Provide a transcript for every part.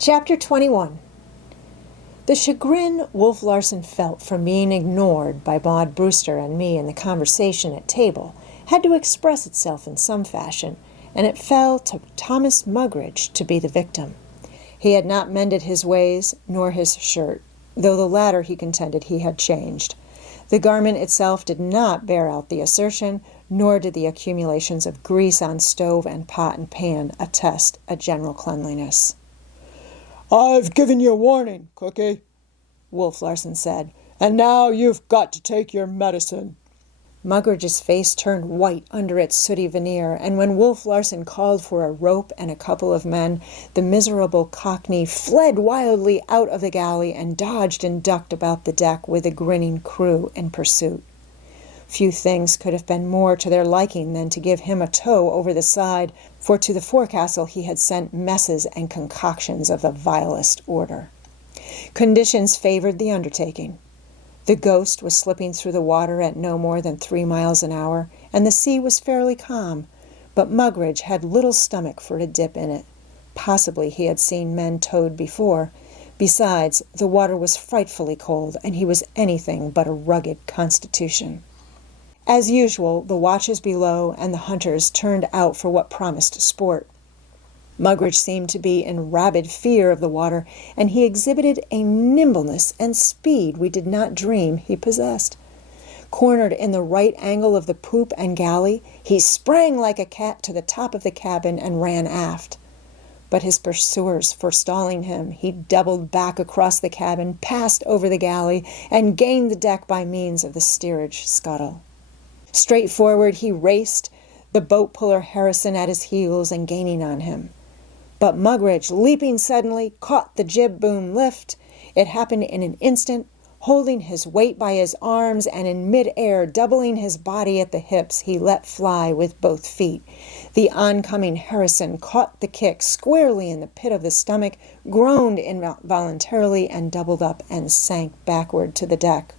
Chapter 21. The chagrin Wolf Larson felt from being ignored by Maud Brewster and me in the conversation at table had to express itself in some fashion, and it fell to Thomas Mugridge to be the victim. He had not mended his ways nor his shirt, though the latter he contended he had changed. The garment itself did not bear out the assertion, nor did the accumulations of grease on stove and pot and pan attest a general cleanliness. "I've given you warning, Cookie," Wolf Larson said, "and now you've got to take your medicine." Mugridge's face turned white under its sooty veneer, and when Wolf Larson called for a rope and a couple of men, the miserable Cockney fled wildly out of the galley and dodged and ducked about the deck with the grinning crew in pursuit. Few things could have been more to their liking than to give him a tow over the side, for to the forecastle he had sent messes and concoctions of the vilest order. Conditions favored the undertaking. The Ghost was slipping through the water at no more than 3 miles an hour, and the sea was fairly calm, but Mugridge had little stomach for a dip in it. Possibly he had seen men towed before. Besides, the water was frightfully cold, and he was anything but a rugged constitution. As usual, the watches below and the hunters turned out for what promised sport. Mugridge seemed to be in rabid fear of the water, and he exhibited a nimbleness and speed we did not dream he possessed. Cornered in the right angle of the poop and galley, he sprang like a cat to the top of the cabin and ran aft. But his pursuers forestalling him, he doubled back across the cabin, passed over the galley, and gained the deck by means of the steerage scuttle. Straight forward he raced, the boat-puller Harrison at his heels and gaining on him. But Mugridge, leaping suddenly, caught the jib-boom lift. It happened in an instant, holding his weight by his arms, and in mid-air, doubling his body at the hips, he let fly with both feet. The oncoming Harrison caught the kick squarely in the pit of the stomach, groaned involuntarily, and doubled up and sank backward to the deck.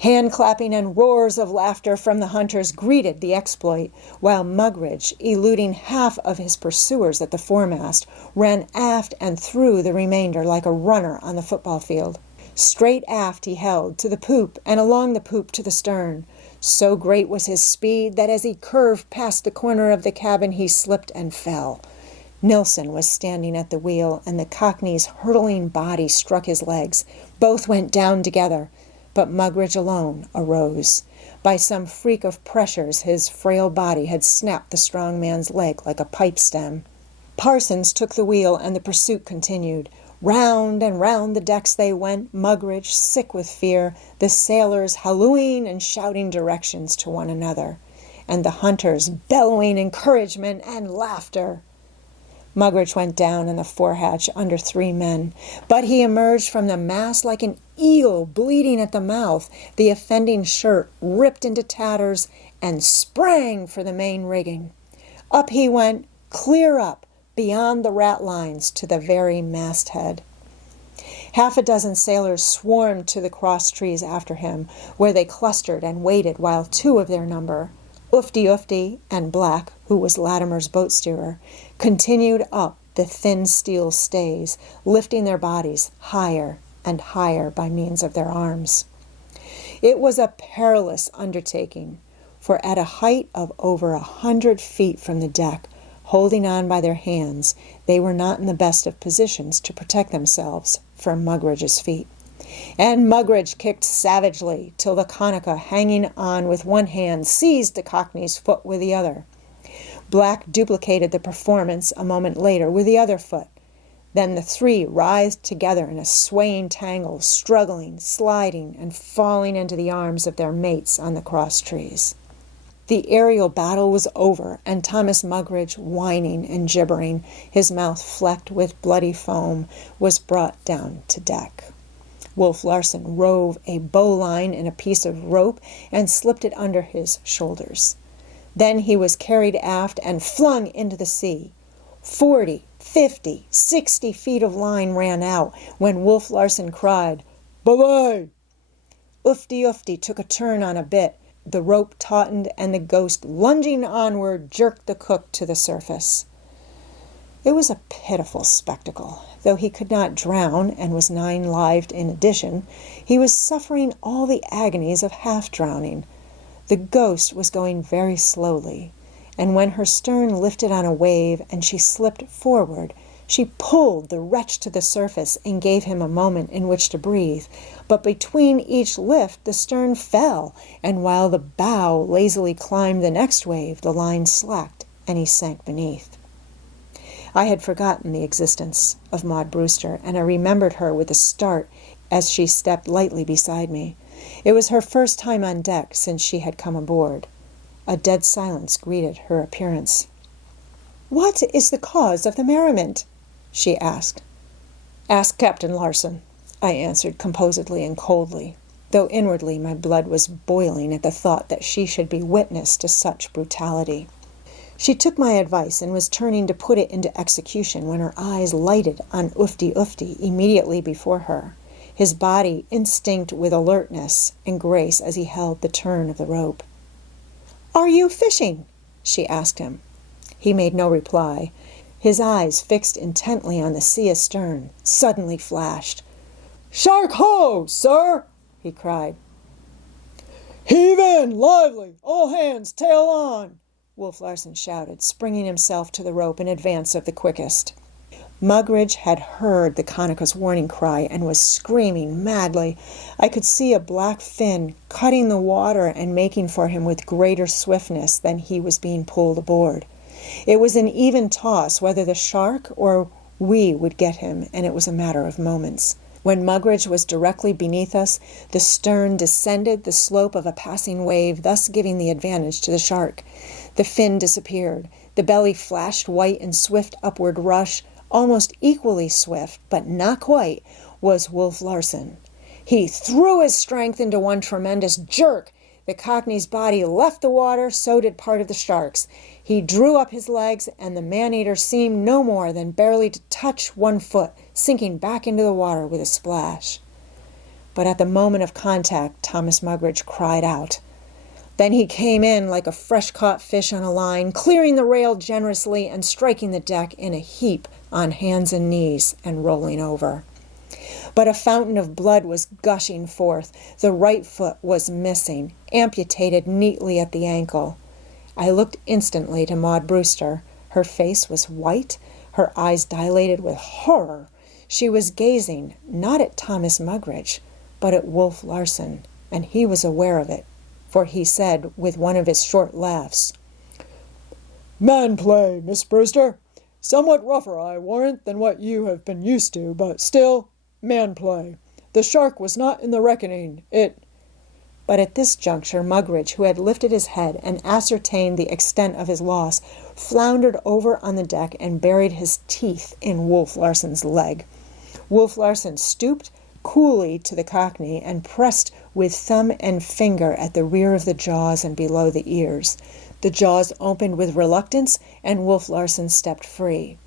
Hand-clapping and roars of laughter from the hunters greeted the exploit, while Mugridge, eluding half of his pursuers at the foremast, ran aft and through the remainder like a runner on the football field. Straight aft he held, to the poop, and along the poop to the stern. So great was his speed that as he curved past the corner of the cabin he slipped and fell. Nilsson was standing at the wheel, and the Cockney's hurtling body struck his legs. Both went down together. But Mugridge alone arose. By some freak of pressures, his frail body had snapped the strong man's leg like a pipe stem. Parsons took the wheel, and the pursuit continued. Round and round the decks they went, Mugridge sick with fear, the sailors hallooing and shouting directions to one another, and the hunters bellowing encouragement and laughter. Mugridge went down in the forehatch under 3 men, but he emerged from the mast like an eel bleeding at the mouth, the offending shirt ripped into tatters, and sprang for the main rigging. Up he went, clear up, beyond the ratlines to the very masthead. Half a dozen sailors swarmed to the cross trees after him, where they clustered and waited while 2 of their number, Ufty and Black, who was Latimer's boat steerer, continued up the thin steel stays, lifting their bodies higher and higher by means of their arms. It was a perilous undertaking, for at a height of over 100 feet from the deck, holding on by their hands, they were not in the best of positions to protect themselves from Mugridge's feet. And Mugridge kicked savagely till the Conica, hanging on with one hand, seized the Cockney's foot with the other. Black duplicated the performance a moment later with the other foot. Then the 3 writhed together in a swaying tangle, struggling, sliding, and falling into the arms of their mates on the cross trees. The aerial battle was over, and Thomas Mugridge, whining and gibbering, his mouth flecked with bloody foam, was brought down to deck. Wolf Larson rove a bowline in a piece of rope and slipped it under his shoulders. Then he was carried aft and flung into the sea. 40, 50, 60 feet of line ran out when Wolf Larson cried, "Belay!" Ufty took a turn on a bit. The rope tautened, and the Ghost, lunging onward, jerked the cook to the surface. It was a pitiful spectacle. Though he could not drown and was 9-lived in addition, he was suffering all the agonies of half-drowning. The ghost was going very slowly, and when her stern lifted on a wave and she slipped forward, she pulled the wretch to the surface and gave him a moment in which to breathe. But between each lift the stern fell, and while the bow lazily climbed the next wave, the line slacked and he sank beneath. I had forgotten the existence of Maud Brewster, and I remembered her with a start as she stepped lightly beside me. It was her first time on deck since she had come aboard. A dead silence greeted her appearance. "What is the cause of the merriment?" she asked. "Ask Captain Larson," I answered composedly and coldly, though inwardly my blood was boiling at the thought that she should be witness to such brutality. She took my advice and was turning to put it into execution when her eyes lighted on Ufti immediately before her, his body instinct with alertness and grace as he held the turn of the rope. "Are you fishing?" she asked him. He made no reply. His eyes, fixed intently on the sea astern, suddenly flashed. "Shark ho, sir!" he cried. "Heave in, lively! All hands, tail on!" Wolf Larson shouted, springing himself to the rope in advance of the quickest. Mugridge had heard the Kanaka's warning cry and was screaming madly. I could see a black fin cutting the water and making for him with greater swiftness than he was being pulled aboard. It was an even toss whether the shark or we would get him, and it was a matter of moments. When Mugridge was directly beneath us, the stern descended the slope of a passing wave, thus giving the advantage to the shark. The fin disappeared. The belly flashed white in swift upward rush. Almost equally swift, but not quite, was Wolf Larson. He threw his strength into one tremendous jerk. The Cockney's body left the water, so did part of the shark's. He drew up his legs, and the man-eater seemed no more than barely to touch one foot, sinking back into the water with a splash. But at the moment of contact, Thomas Mugridge cried out. Then he came in like a fresh-caught fish on a line, clearing the rail generously and striking the deck in a heap on hands and knees and rolling over. But a fountain of blood was gushing forth. The right foot was missing, amputated neatly at the ankle. I looked instantly to Maud Brewster. Her face was white, her eyes dilated with horror. She was gazing not at Thomas Mugridge, but at Wolf Larson, and he was aware of it, for he said with one of his short laughs, "Man play, Miss Brewster. Somewhat rougher, I warrant, than what you have been used to, but still, man play. The shark was not in the reckoning. But at this juncture Mugridge, who had lifted his head and ascertained the extent of his loss, floundered over on the deck and buried his teeth in Wolf Larson's leg. Wolf Larson stooped coolly to the Cockney and pressed with thumb and finger at the rear of the jaws and below the ears. The jaws opened with reluctance, and Wolf Larson stepped free.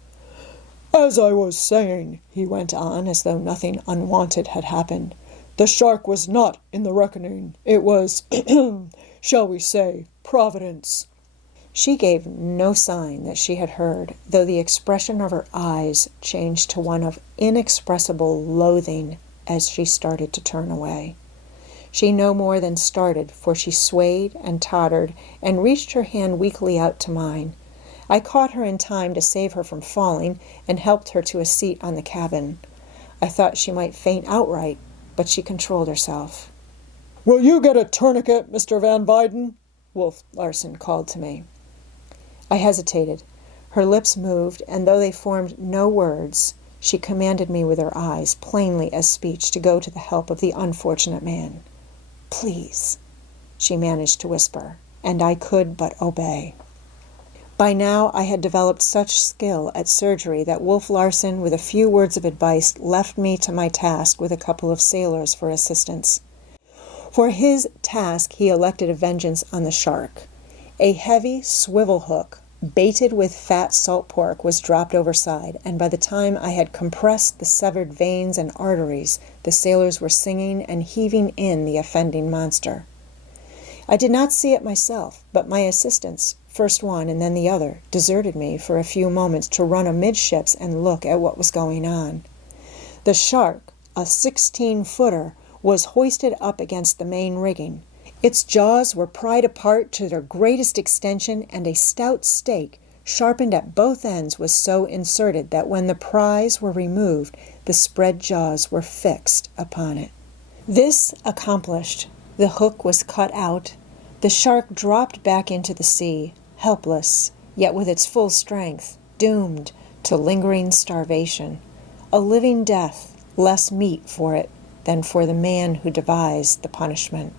"As I was saying," he went on, as though nothing unwonted had happened, "the shark was not in the reckoning. It was, shall we say, Providence." She gave no sign that she had heard, though the expression of her eyes changed to one of inexpressible loathing as she started to turn away. She no more than started, for she swayed and tottered and reached her hand weakly out to mine. I caught her in time to save her from falling and helped her to a seat on the cabin. I thought she might faint outright, but she controlled herself. "Will you get a tourniquet, Mr. Van Weyden?" Wolf Larson called to me. I hesitated. Her lips moved, and though they formed no words, she commanded me with her eyes, plainly as speech, to go to the help of the unfortunate man. "Please," she managed to whisper, and I could but obey. By now I had developed such skill at surgery that Wolf Larson, with a few words of advice, left me to my task with a couple of sailors for assistance. For his task he elected a vengeance on the shark. A heavy swivel hook, baited with fat salt pork, was dropped overside, and by the time I had compressed the severed veins and arteries, the sailors were singing and heaving in the offending monster. I did not see it myself, but my assistants first one and then the other, deserted me for a few moments to run amidships and look at what was going on. The shark, a 16-footer, was hoisted up against the main rigging. Its jaws were pried apart to their greatest extension, and a stout stake, sharpened at both ends, was so inserted that when the pries were removed, the spread jaws were fixed upon it. This accomplished, the hook was cut out. The shark dropped back into the sea, helpless, yet with its full strength, doomed to lingering starvation. A living death, less meet for it than for the man who devised the punishment.